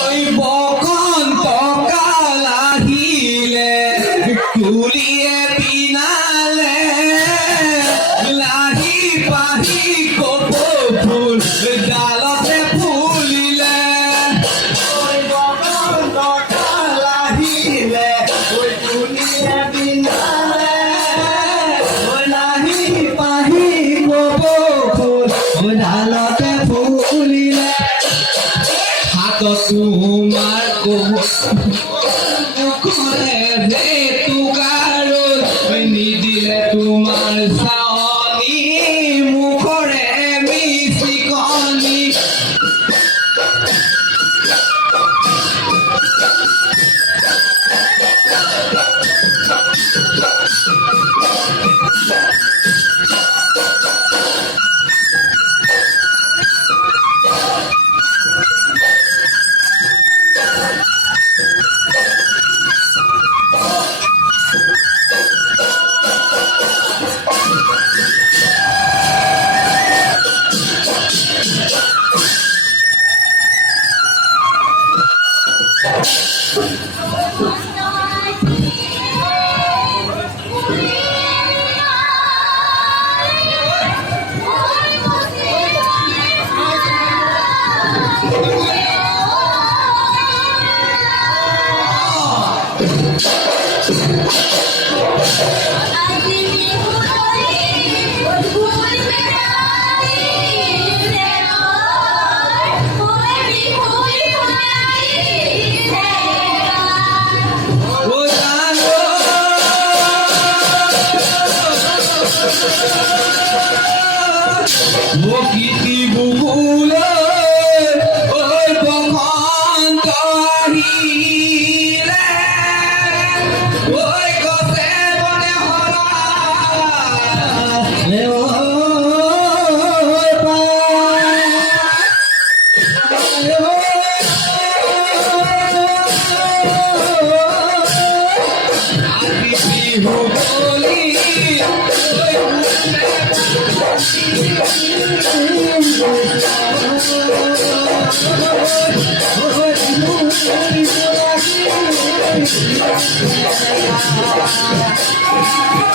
ওই বসন্ত কাল আহিলে কুলিয়ে পিনালে লাহি পাহি কপৌ ফুল ডালতে ফুলিলে ওই বসন্ত কাল আহিলে ওই কুলিয়ে পিনালে লাহি পাহি কপৌ ফুল ডালতে ফুলিলে হাতত তোমাৰ মুখৰে জেতুকাৰত নিদিলে তোমাৰ চাৱনি মুখৰে মিচিকনি প্ৰকৃতি বুকুলে ওই বসন্ত আহিলে ওই গছে বনে হৰাই ওই পায় আজি বিহু বুলি Oh,